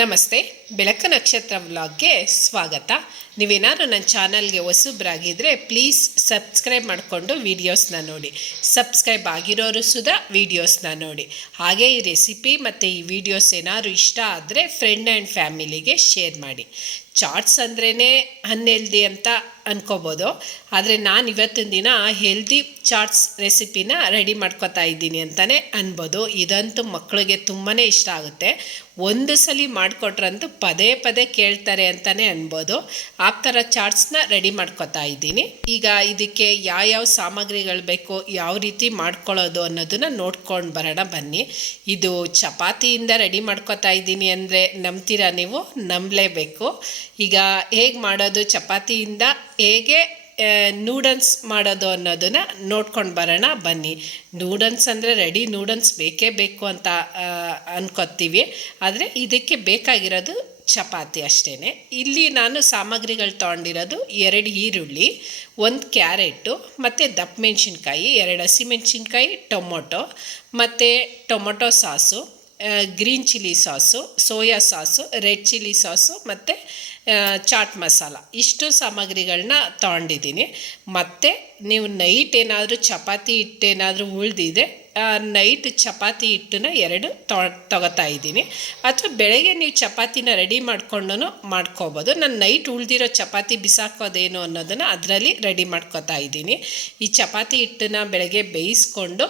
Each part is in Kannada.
ನಮಸ್ತೆ, ಬೆಳಕ ನಕ್ಷತ್ರ ವ್ಲಾಗ್ಗೆ ಸ್ವಾಗತ. ನೀವೇನಾದ್ರು ನನ್ನ ಚಾನಲ್ಗೆ ಹೊಸಬ್ರಾಗಿದ್ದರೆ ಪ್ಲೀಸ್ ಸಬ್ಸ್ಕ್ರೈಬ್ ಮಾಡಿಕೊಂಡು ವೀಡಿಯೋಸ್ನ ನೋಡಿ. ಸಬ್ಸ್ಕ್ರೈಬ್ ಆಗಿರೋರು ಸುಧಾ ವೀಡಿಯೋಸ್ನ ನೋಡಿ. ಹಾಗೆ ಈ ರೆಸಿಪಿ ಮತ್ತು ಈ ವಿಡಿಯೋಸ್ ಏನಾದರೂ ಇಷ್ಟ ಆದರೆ ಫ್ರೆಂಡ್ ಆ್ಯಂಡ್ ಫ್ಯಾಮಿಲಿಗೆ ಶೇರ್ ಮಾಡಿ. ಚಾಟ್ಸ್ ಅಂದ್ರೇ ಅನ್ಹೆಲ್ದಿ ಅಂತ ಅನ್ಕೋಬೋದು. ಆದರೆ ನಾನು ಇವತ್ತಿನ ದಿನ ಹೆಲ್ದಿ ಚಾಟ್ಸ್ ರೆಸಿಪಿನ ರೆಡಿ ಮಾಡ್ಕೋತಾ ಇದ್ದೀನಿ ಅಂತಲೇ ಅನ್ಬೋದು. ಇದಂತೂ ಮಕ್ಕಳಿಗೆ ತುಂಬಾ ಇಷ್ಟ ಆಗುತ್ತೆ. ಒಂದು ಸಲ ಮಾಡಿಕೊಟ್ರಂತೂ ಪದೇ ಪದೇ ಕೇಳ್ತಾರೆ ಅಂತಲೇ ಅನ್ಬೋದು. ಆ ಥರ ಚಾಟ್ಸ್ನ ರೆಡಿ ಮಾಡ್ಕೋತಾ ಇದ್ದೀನಿ. ಈಗ ಇದಕ್ಕೆ ಯಾವ್ಯಾವ ಸಾಮಗ್ರಿಗಳು ಬೇಕು ಯಾವ ರೀತಿ ಮಾಡ್ಕೊಳ್ಳೋದು ಅನ್ನೋದನ್ನ ನೋಡ್ಕೊಂಡು ಬರೋಣ ಬನ್ನಿ. ಇದು ಚಪಾತಿಯಿಂದ ರೆಡಿ ಮಾಡ್ಕೋತಾ ಇದ್ದೀನಿ ಅಂದರೆ ನಂಬ್ತೀರಾ ನೀವು? ನಂಬಲೇಬೇಕು. ಈಗ ಹೇಗೆ ಮಾಡೋದು, ಚಪಾತಿಯಿಂದ ಹೇಗೆ ನೂಡಲ್ಸ್ ಮಾಡೋದು ಅನ್ನೋದನ್ನು ನೋಡ್ಕೊಂಡು ಬರೋಣ, ಬನ್ನಿ. ನೂಡಲ್ಸ್ ಅಂದರೆ ರೆಡಿ ನೂಡಲ್ಸ್ ಬೇಕೇ ಬೇಕು ಅಂತ ಅನ್ಕೋತೀವಿ. ಆದರೆ ಇದಕ್ಕೆ ಬೇಕಾಗಿರೋದು ಚಪಾತಿ ಅಷ್ಟೇ ಇಲ್ಲಿ ನಾನು ಸಾಮಗ್ರಿಗಳು ತೊಗೊಂಡಿರೋದು ಎರಡು ಈರುಳ್ಳಿ, ಒಂದು ಕ್ಯಾರೆಟು, ಮತ್ತು ದಪ್ಪ ಮೆಣಸಿನ್ಕಾಯಿ ಎರಡು ಹಸಿಮೆಣ್ಸಿನ್ಕಾಯಿ, ಟೊಮೊಟೊ, ಮತ್ತು tomato sauce green chilli sauce, soya sauce, red chilli sauce, ಮತ್ತು ಚಾಟ್ ಮಸಾಲ. ಇಷ್ಟು ಸಾಮಗ್ರಿಗಳನ್ನ ತೊಗೊಂಡಿದ್ದೀನಿ. ಮತ್ತು ನೀವು ನೈಟ್ ಏನಾದರೂ ಚಪಾತಿ ಹಿಟ್ಟೇನಾದರೂ ಉಳಿದಿದೆ ನೈಟ್ ಚಪಾತಿ ಹಿಟ್ಟನ್ನ ಎರಡು ತೊಗೋತಾ ಇದ್ದೀನಿ. ಅಥವಾ ಬೆಳಗ್ಗೆ ನೀವು ಚಪಾತಿನ ರೆಡಿ ಮಾಡ್ಕೊಂಡು ಮಾಡ್ಕೋಬೋದು. ನಾನು ನೈಟ್ ಉಳಿದಿರೋ ಚಪಾತಿ ಬಿಸಾಕೋದೇನು ಅನ್ನೋದನ್ನು ಅದರಲ್ಲಿ ರೆಡಿ ಮಾಡ್ಕೋತಾ ಇದ್ದೀನಿ. ಈ ಚಪಾತಿ ಹಿಟ್ಟನ್ನ ಬೆಳಗ್ಗೆ ಬೇಯಿಸ್ಕೊಂಡು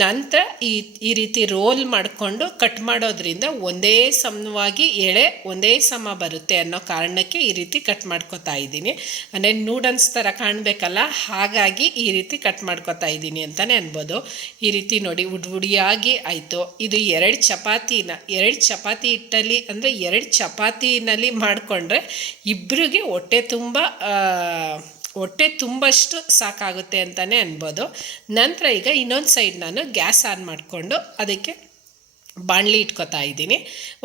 ನಂತರ ಈ ಈ ರೀತಿ ರೋಲ್ ಮಾಡಿಕೊಂಡು ಕಟ್ ಮಾಡೋದ್ರಿಂದ ಒಂದೇ ಸಮವಾಗಿ ಎಳೆ ಒಂದೇ ಸಮ ಬರುತ್ತೆ ಅನ್ನೋ ಕಾರಣಕ್ಕೆ ಈ ರೀತಿ ಕಟ್ ಮಾಡ್ಕೊತಾ ಇದ್ದೀನಿ. ಅಂದರೆ ನೂಡಲ್ಸ್ ಥರ ಕಾಣಬೇಕಲ್ಲ, ಹಾಗಾಗಿ ಈ ರೀತಿ ಕಟ್ ಮಾಡ್ಕೊತಾ ಇದ್ದೀನಿ ಅಂತಲೇ ಅನ್ಬೋದು. ಈ ರೀತಿ ನೋಡಿ ಉಡ್ಬುಡಿಯಾಗಿ ಆಯಿತು. ಇದು ಎರಡು ಚಪಾತಿನ, ಎರಡು ಚಪಾತಿ ಹಿಟ್ಟಲ್ಲಿ ಅಂದರೆ ಎರಡು ಚಪಾತಿನಲ್ಲಿ ಮಾಡಿಕೊಂಡ್ರೆ ಇಬ್ಬರಿಗೆ ಹೊಟ್ಟೆ ತುಂಬ ಹೊಟ್ಟೆ ತುಂಬಷ್ಟು ಸಾಕಾಗುತ್ತೆ ಅಂತಲೇ ಅನ್ಬೋದು. ನಂತರ ಈಗ ಇನ್ನೊಂದು ಸೈಡ್ ನಾನು ಗ್ಯಾಸ್ ಆನ್ ಮಾಡಿಕೊಂಡು ಅದಕ್ಕೆ ಬಾಣಲಿ ಇಟ್ಕೊತಾ ಇದ್ದೀನಿ.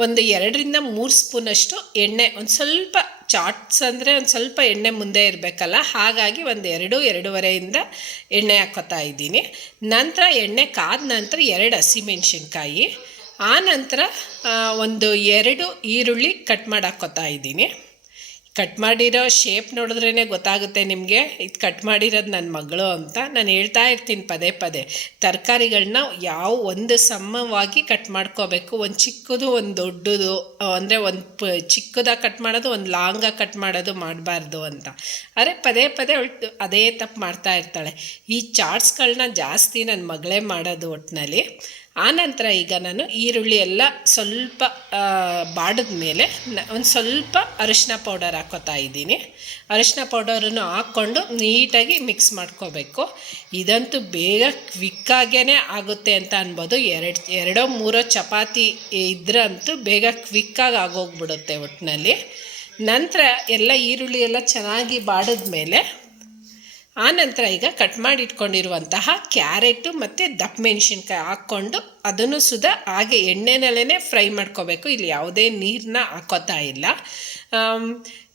ಒಂದು ಎರಡರಿಂದ ಮೂರು ಸ್ಪೂನಷ್ಟು ಎಣ್ಣೆ, ಒಂದು ಸ್ವಲ್ಪ ಚಾಟ್ಸ್ ಅಂದರೆ ಒಂದು ಸ್ವಲ್ಪ ಎಣ್ಣೆ ಮುಂದೆ ಇರಬೇಕಲ್ಲ? ಹಾಗಾಗಿ ಒಂದು ಎರಡು, ಎರಡೂವರೆಯಿಂದ ಎಣ್ಣೆ ಹಾಕೋತಾ ಇದ್ದೀನಿ. ನಂತರ ಎಣ್ಣೆ ಕಾದ ನಂತರ ಎರಡು ಹಸಿಮೆಣ್ಸಿನ್ಕಾಯಿ ಆ ನಂತರ ಒಂದು ಎರಡು ಈರುಳ್ಳಿ ಕಟ್ ಮಾಡಿ ಹಾಕೋತಾ ಇದ್ದೀನಿ. ಕಟ್ ಮಾಡಿರೋ ಶೇಪ್ ನೋಡಿದ್ರೇ ಗೊತ್ತಾಗುತ್ತೆ ನಿಮಗೆ. ಇದು ಕಟ್ ಮಾಡಿರೋದು ನನ್ನ ಮಗಳು ಅಂತ ನಾನು ಹೇಳ್ತಾ ಇರ್ತೀನಿ ಪದೇ ಪದೇ. ತರಕಾರಿಗಳನ್ನ ಯಾವ ಒಂದು ಸಮವಾಗಿ ಕಟ್ ಮಾಡ್ಕೋಬೇಕು. ಒಂದು ಚಿಕ್ಕದು, ಒಂದು ದೊಡ್ಡದು, ಅಂದರೆ ಒಂದು ಪ ಚಿಕ್ಕದಾಗಿ ಕಟ್ ಮಾಡೋದು, ಒಂದು ಲಾಂಗಾಗಿ ಕಟ್ ಮಾಡೋದು ಮಾಡಬಾರ್ದು ಅಂತ. ಆದರೆ ಪದೇ ಪದೇ ಅದೇ ತಪ್ಪು ಮಾಡ್ತಾ ಇರ್ತಾಳೆ. ಈ ಚಾಟ್ಸ್ಗಳನ್ನ ಜಾಸ್ತಿ ನನ್ನ ಮಗಳೇ ಮಾಡೋದು ಒಟ್ಟಿನಲ್ಲಿ ಆನಂತರ ಈಗ ನಾನು ಈರುಳ್ಳಿ ಎಲ್ಲ ಸ್ವಲ್ಪ ಬಾಡಿದ ಮೇಲೆ ಒಂದು ಸ್ವಲ್ಪ ಅರಿಶಿನ ಪೌಡರ್ ಹಾಕೋತಾ ಇದ್ದೀನಿ. ಅರಿಶಿನ ಪೌಡರನ್ನು ಹಾಕ್ಕೊಂಡು ನೀಟಾಗಿ ಮಿಕ್ಸ್ ಮಾಡ್ಕೋಬೇಕು. ಇದಂತೂ ಬೇಗ ಕ್ವಿಕ್ಕಾಗೇ ಆಗುತ್ತೆ ಅಂತ ಅನ್ಬೋದು. ಎರಡು, ಎರಡೋ ಮೂರೋ ಚಪಾತಿ ಇದ್ರಂತೂ ಬೇಗ ಕ್ವಿಕ್ಕಾಗಿ ಆಗೋಗ್ಬಿಡುತ್ತೆ ಒಟ್ಟಿನಲ್ಲಿ ನಂತರ ಎಲ್ಲ ಈರುಳ್ಳಿ ಎಲ್ಲ ಚೆನ್ನಾಗಿ ಬಾಡಿದ ಮೇಲೆ ಆನಂತರ ಈಗ ಕಟ್ ಮಾಡಿ ಇಟ್ಕೊಂಡಿರುವಂತಹ ಕ್ಯಾರೆಟು ಮತ್ತು ದಪ್ಪ ಮೆಣಸಿನ್ಕಾಯಿ ಹಾಕ್ಕೊಂಡು ಅದನ್ನು ಸುದ ಹಾಗೆ ಎಣ್ಣೆನಲ್ಲೇ ಫ್ರೈ ಮಾಡ್ಕೋಬೇಕು. ಇಲ್ಲಿ ಯಾವುದೇ ನೀರನ್ನ ಹಾಕೋತಾ ಇಲ್ಲ.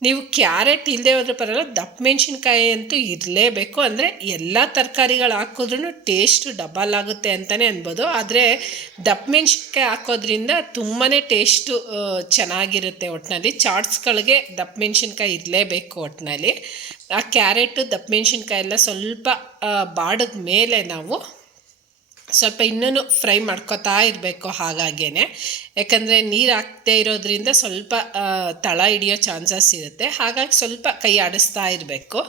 ನೀವು ಕ್ಯಾರೆಟ್ ಇಲ್ಲದೆ ಹೋದ್ರೆ ಪರಲ್ಲ ದಪ್ಪ ಮೆಣಸಿನ್ಕಾಯಿ ಅಂತೂ ಇರಲೇಬೇಕು. ಅಂದರೆ ಎಲ್ಲ ತರಕಾರಿಗಳು ಹಾಕಿದ್ರೂ ಟೇಸ್ಟು ಡಬಲ್ ಆಗುತ್ತೆ ಅಂತಲೇ ಅನ್ಬೋದು. ಆದರೆ ದಪ್ಪ ಮೆಣಸಿನ್ಕಾಯಿ ಹಾಕೋದ್ರಿಂದ ತುಂಬಾ ಟೇಸ್ಟು ಚೆನ್ನಾಗಿರುತ್ತೆ ಒಟ್ಟಿನಲ್ಲಿ ಚಾಟ್ಸ್ಗಳಿಗೆ ದಪ್ಪ ಮೆಣಸಿನ್ಕಾಯಿ ಇರಲೇಬೇಕು ಒಟ್ಟಿನಲ್ಲಿ ಆ ಕ್ಯಾರೆಟು ದಪ್ಪ ಮೆಣಸಿನ್ಕಾಯಿ ಎಲ್ಲ ಸ್ವಲ್ಪ ಬಾಡಿದ ಮೇಲೆ ನಾವು ಸ್ವಲ್ಪ ಇನ್ನೂ ಫ್ರೈ ಮಾಡ್ಕೊತಾ ಇರಬೇಕು ಹಾಗಾಗೇ ಯಾಕಂದರೆ ನೀರು ಹಾಕ್ದೇ ಇರೋದ್ರಿಂದ ಸ್ವಲ್ಪ ತಳ ಹಿಡಿಯೋ ಚಾನ್ಸಸ್ ಇರುತ್ತೆ. ಹಾಗಾಗಿ ಸ್ವಲ್ಪ ಕೈ ಆಡಿಸ್ತಾ ಇರಬೇಕು.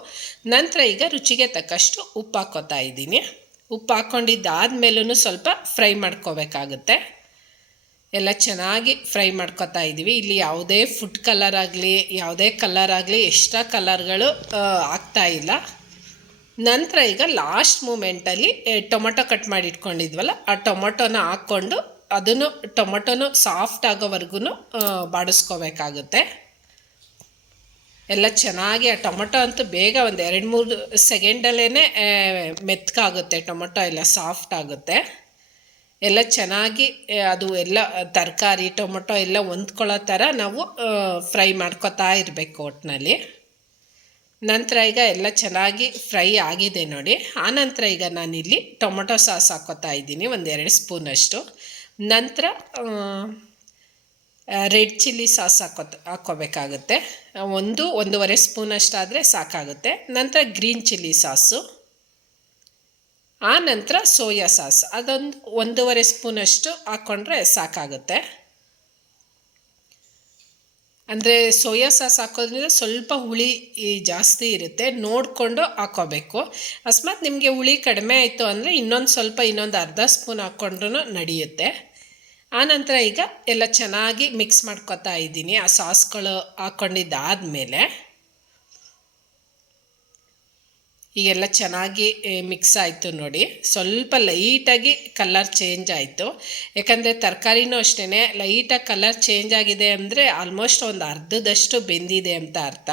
ನಂತರ ಈಗ ರುಚಿಗೆ ತಕ್ಕಷ್ಟು ಉಪ್ಪು ಹಾಕ್ಕೋತಾ ಇದ್ದೀನಿ. ಉಪ್ಪು ಹಾಕ್ಕೊಂಡಿದ್ದಾದ್ಮೇಲೂ ಸ್ವಲ್ಪ ಫ್ರೈ ಮಾಡ್ಕೋಬೇಕಾಗುತ್ತೆ. ಎಲ್ಲ ಚೆನ್ನಾಗಿ ಫ್ರೈ ಮಾಡ್ಕೊತಾ ಇದ್ದೀವಿ. ಇಲ್ಲಿ ಯಾವುದೇ ಫುಡ್ ಕಲರ್ ಆಗಲಿ, ಯಾವುದೇ ಕಲರ್ ಆಗಲಿ ಎಕ್ಸ್ಟ್ರಾ ಕಲರ್ಗಳು ಆಗ್ತಾ ಇಲ್ಲ. ನಂತರ ಈಗ ಲಾಸ್ಟ್ ಮೂಮೆಂಟಲ್ಲಿ ಟೊಮೊಟೊ ಕಟ್ ಮಾಡಿ ಇಟ್ಕೊಂಡಿದ್ವಲ್ಲ, ಆ ಟೊಮೊಟೊನ ಹಾಕ್ಕೊಂಡು ಅದನ್ನು ಟೊಮೊಟೊನು ಸಾಫ್ಟ್ ಆಗೋವರೆಗೂ ಬಾಡಿಸ್ಕೋಬೇಕಾಗುತ್ತೆ. ಎಲ್ಲ ಚೆನ್ನಾಗಿ ಆ ಟೊಮೊಟೊ ಅಂತೂ ಬೇಗ ಒಂದು ಎರಡು ಮೂರು ಸೆಕೆಂಡಲ್ಲೇ ಮೆತ್ಕಾಗುತ್ತೆ, ಟೊಮೊಟೊ ಎಲ್ಲ ಸಾಫ್ಟ್ ಆಗುತ್ತೆ. ಎಲ್ಲ ಚೆನ್ನಾಗಿ ಅದು ಎಲ್ಲ ತರಕಾರಿ, ಟೊಮೊಟೊ ಎಲ್ಲ ಹೊಂದ್ಕೊಳ್ಳೋ ಥರ ನಾವು ಫ್ರೈ ಮಾಡ್ಕೊತಾ ಇರಬೇಕು ಒಟ್ಟಿನಲ್ಲಿ ನಂತರ ಈಗ ಎಲ್ಲ ಚೆನ್ನಾಗಿ ಫ್ರೈ ಆಗಿದೆ ನೋಡಿ. ಆನಂತರ ಈಗ ನಾನಿಲ್ಲಿ ಟೊಮೊಟೊ ಸಾಸ್ ಹಾಕೋತಾ ಇದ್ದೀನಿ, ಒಂದೆರಡು ಸ್ಪೂನಷ್ಟು ನಂತರ ರೆಡ್ ಚಿಲ್ಲಿ ಸಾಸ್ ಹಾಕೋ ಹಾಕ್ಕೋಬೇಕಾಗುತ್ತೆ. ಒಂದು, ಒಂದೂವರೆ ಸ್ಪೂನಷ್ಟಾದರೆ ಸಾಕಾಗುತ್ತೆ. ನಂತರ ಗ್ರೀನ್ ಚಿಲ್ಲಿ ಸಾಸು. ಆ ನಂತರ ಸೋಯಾ ಸಾಸ್. ಅದೊಂದು ಒಂದೂವರೆ ಸ್ಪೂನಷ್ಟು ಹಾಕ್ಕೊಂಡ್ರೆ ಸಾಕಾಗುತ್ತೆ. ಅಂದರೆ ಸೋಯಾ ಸಾಸ್ ಹಾಕೋದ್ರಿಂದ ಸ್ವಲ್ಪ ಹುಳಿ ಜಾಸ್ತಿ ಇರುತ್ತೆ. ನೋಡಿಕೊಂಡು ಹಾಕೋಬೇಕು. ಅಕಸ್ಮಾತ್ ನಿಮಗೆ ಹುಳಿ ಕಡಿಮೆ ಆಯಿತು ಅಂದರೆ ಇನ್ನೊಂದು ಸ್ವಲ್ಪ ಇನ್ನೊಂದು ಅರ್ಧ ಸ್ಪೂನ್ ಹಾಕ್ಕೊಂಡ್ರೂ ನಡೆಯುತ್ತೆ. ಆನಂತರ ಈಗ ಎಲ್ಲ ಚೆನ್ನಾಗಿ ಮಿಕ್ಸ್ ಮಾಡ್ಕೊತಾ ಇದ್ದೀನಿ. ಆ ಸಾಸ್ಗಳು ಹಾಕ್ಕೊಂಡಿದ್ದಾದಮೇಲೆ ಈಗೆಲ್ಲ ಚೆನ್ನಾಗಿ ಮಿಕ್ಸ್ ಆಯಿತು ನೋಡಿ. ಸ್ವಲ್ಪ ಲೈಟಾಗಿ ಕಲರ್ ಚೇಂಜ್ ಆಯಿತು. ಯಾಕಂದರೆ ತರಕಾರಿನೂ ಅಷ್ಟೇ ಲೈಟಾಗಿ ಕಲರ್ ಚೇಂಜ್ ಆಗಿದೆ ಅಂದರೆ ಆಲ್ಮೋಸ್ಟ್ ಒಂದು ಅರ್ಧದಷ್ಟು ಬೆಂದಿದೆ ಅಂತ ಅರ್ಥ.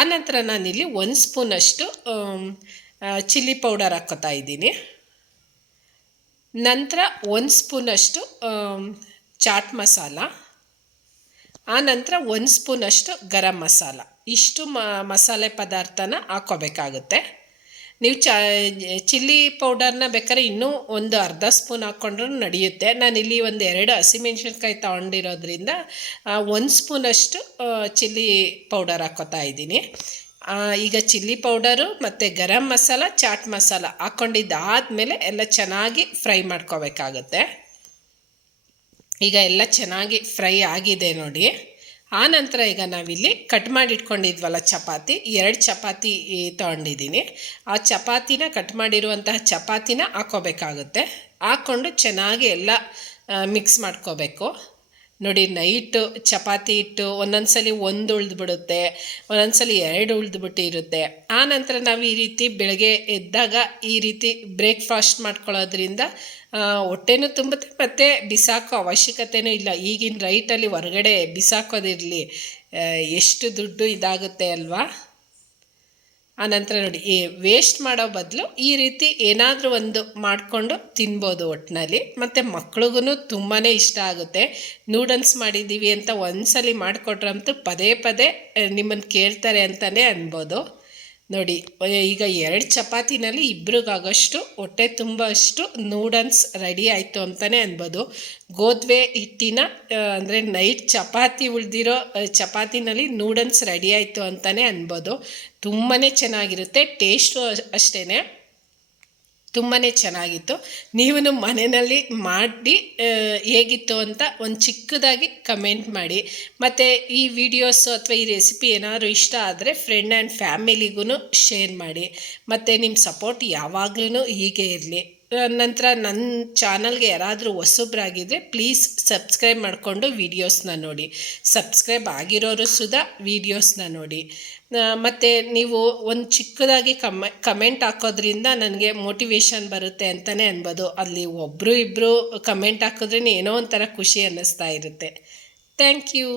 ಆನಂತರ ನಾನಿಲ್ಲಿ ಒಂದು ಸ್ಪೂನಷ್ಟು ಚಿಲ್ಲಿ ಪೌಡರ್ ಹಾಕೋತಾ ಇದ್ದೀನಿ. ನಂತರ ಒಂದು ಸ್ಪೂನಷ್ಟು ಚಾಟ್ ಮಸಾಲ ಆನಂತರ ಒಂದು ಸ್ಪೂನಷ್ಟು ಗರಂ ಮಸಾಲ ಇಷ್ಟು ಮ, ಮಸಾಲೆ ಪದಾರ್ಥನ ಹಾಕ್ಕೋಬೇಕಾಗುತ್ತೆ. ನೀವು ಚ, ಚಿಲ್ಲಿ ಪೌಡರ್ನ ಬೇಕಾದ್ರೆ ಇನ್ನೂ ಒಂದು ಅರ್ಧ ಸ್ಪೂನ್ ಹಾಕ್ಕೊಂಡ್ರೂ ನಡೆಯುತ್ತೆ. ನಾನಿಲ್ಲಿ ಒಂದು ಎರಡು ಹಸಿಮೆಣ್ಸಿನ್ಕಾಯಿ ತೊಗೊಂಡಿರೋದ್ರಿಂದ ಒಂದು ಸ್ಪೂನಷ್ಟು ಚಿಲ್ಲಿ ಪೌಡರ್ ಹಾಕ್ಕೋತಾ ಇದ್ದೀನಿ. ಈಗ ಚಿಲ್ಲಿ ಪೌಡರು ಮತ್ತು ಗರಂ ಮಸಾಲ, ಚಾಟ್ ಮಸಾಲ ಹಾಕ್ಕೊಂಡಿದ್ದಾದಮೇಲೆ ಎಲ್ಲ ಚೆನ್ನಾಗಿ ಫ್ರೈ ಮಾಡ್ಕೋಬೇಕಾಗುತ್ತೆ. ಈಗ ಎಲ್ಲ ಚೆನ್ನಾಗಿ ಫ್ರೈ ಆಗಿದೆ ನೋಡಿ. ಆ ನಂತರ ಈಗ ನಾವಿಲ್ಲಿ ಕಟ್ ಮಾಡಿಟ್ಕೊಂಡಿದ್ವಲ್ಲ ಚಪಾತಿ, ಎರಡು ಚಪಾತಿ ತೊಗೊಂಡಿದ್ದೀನಿ ಆ ಚಪಾತಿನ ಕಟ್ ಮಾಡಿರುವಂತಹ ಚಪಾತಿನ ಹಾಕೋಬೇಕಾಗುತ್ತೆ ಹಾಕ್ಕೊಂಡು ಚೆನ್ನಾಗಿ ಎಲ್ಲ ಮಿಕ್ಸ್ ಮಾಡ್ಕೋಬೇಕು. ನೋಡಿ ನೈಟು ಚಪಾತಿ ಇಟ್ಟು ಒಂದೊಂದು ಸಲ ಒಂದು ಉಳಿದ್ಬಿಡುತ್ತೆ ಒಂದೊಂದು ಸಲ ಎರಡು ಉಳಿದ್ಬಿಟ್ಟು ಇರುತ್ತೆ ಆ ನಂತರ ನಾವು ಈ ರೀತಿ ಬೆಳಗ್ಗೆ ಎದ್ದಾಗ ಈ ರೀತಿ ಬ್ರೇಕ್ಫಾಸ್ಟ್ ಮಾಡ್ಕೊಳ್ಳೋದ್ರಿಂದ ಹೊಟ್ಟೆನೂ ತುಂಬುತ್ತೆ ಮತ್ತು ಬಿಸಾಕೋ ಅವಶ್ಯಕತೆಯೂ ಇಲ್ಲ. ಈಗಿನ ರೈಟಲ್ಲಿ ಹೊರಗಡೆ ಬಿಸಾಕೋದಿರಲಿ. ಎಷ್ಟು ದುಡ್ಡು ಇದಾಗುತ್ತೆ ಅಲ್ವಾ? ಆನಂತರ ನೋಡಿ, ಈ ವೇಸ್ಟ್ ಮಾಡೋ ಬದಲು ಈ ರೀತಿ ಏನಾದರೂ ಒಂದು ಮಾಡಿಕೊಂಡು ತಿನ್ಬೋದು ಒಟ್ಟಿನಲ್ಲಿ ಮತ್ತು ಮಕ್ಳಿಗೂ ತುಂಬಾ ಇಷ್ಟ ಆಗುತ್ತೆ. ನೂಡಲ್ಸ್ ಮಾಡಿದ್ದೀವಿ ಅಂತ ಒಂದ್ಸಲಿ ಮಾಡಿಕೊಟ್ರಂತೂ ಪದೇ ಪದೇ ನಿಮ್ಮನ್ನು ಕೇಳ್ತಾರೆ ಅಂತಲೇ ಅನ್ಬೋದು. ನೋಡಿ ಈಗ ಎರಡು ಚಪಾತಿನಲ್ಲಿ ಇಬ್ರಿಗಾಗೋಷ್ಟು ಹೊಟ್ಟೆ ತುಂಬ ಅಷ್ಟು ನೂಡಲ್ಸ್ ರೆಡಿ ಆಯಿತು ಅಂತಲೇ ಅನ್ಬೋದು. ಗೋದ್ವೆ ಹಿಟ್ಟಿನ ಅಂದರೆ ನೈಟ್ ಚಪಾತಿ ಉಳಿದಿರೋ ಚಪಾತಿನಲ್ಲಿ ನೂಡಲ್ಸ್ ರೆಡಿ ಆಯಿತು ಅಂತಲೇ ಅನ್ಬೋದು. ತುಂಬಾ ಚೆನ್ನಾಗಿರುತ್ತೆ ಟೇಸ್ಟು ಅಷ್ಟೇ ತುಂಬಾ ಚೆನ್ನಾಗಿತ್ತು. ನೀವು ಮನೆಯಲ್ಲಿ ಮಾಡಿ ಹೇಗಿತ್ತು ಅಂತ ಒಂದು ಚಿಕ್ಕದಾಗಿ ಕಮೆಂಟ್ ಮಾಡಿ. ಮತ್ತು ಈ ವಿಡಿಯೋಸು ಅಥವಾ ಈ ರೆಸಿಪಿ ಏನಾದರೂ ಇಷ್ಟ ಆದರೆ ಫ್ರೆಂಡ್ ಆ್ಯಂಡ್ ಫ್ಯಾಮಿಲಿಗೂ ಶೇರ್ ಮಾಡಿ. ಮತ್ತು ನಿಮ್ಮ ಸಪೋರ್ಟ್ ಯಾವಾಗಲೂ ಹೀಗೆ ಇರಲಿ. ನಂತರ ನನ್ನ ಚಾನಲ್ಗೆ ಯಾರಾದರೂ ಹೊಸಬ್ರಾಗಿದ್ದರೆ ಪ್ಲೀಸ್ ಸಬ್ಸ್ಕ್ರೈಬ್ ಮಾಡಿಕೊಂಡು ವೀಡಿಯೋಸ್ನ ನೋಡಿ. ಸಬ್ಸ್ಕ್ರೈಬ್ ಆಗಿರೋರು ಸುಧಾ ವೀಡಿಯೋಸ್ನ ನೋಡಿ. ಮತ್ತು ನೀವು ಒಂದು ಚಿಕ್ಕದಾಗಿ ಕಮ, ಕಮೆಂಟ್ ಹಾಕೋದ್ರಿಂದ ನನಗೆ ಮೋಟಿವೇಶನ್ ಬರುತ್ತೆ ಅಂತಲೇ ಅನ್ಬೋದು. ಅಲ್ಲಿ ಒಬ್ಬರು ಇಬ್ಬರು ಕಮೆಂಟ್ ಹಾಕಿದ್ರೇ ಏನೋ ಒಂಥರ ಖುಷಿ ಅನ್ನಿಸ್ತಾ ಇರುತ್ತೆ. Thank you.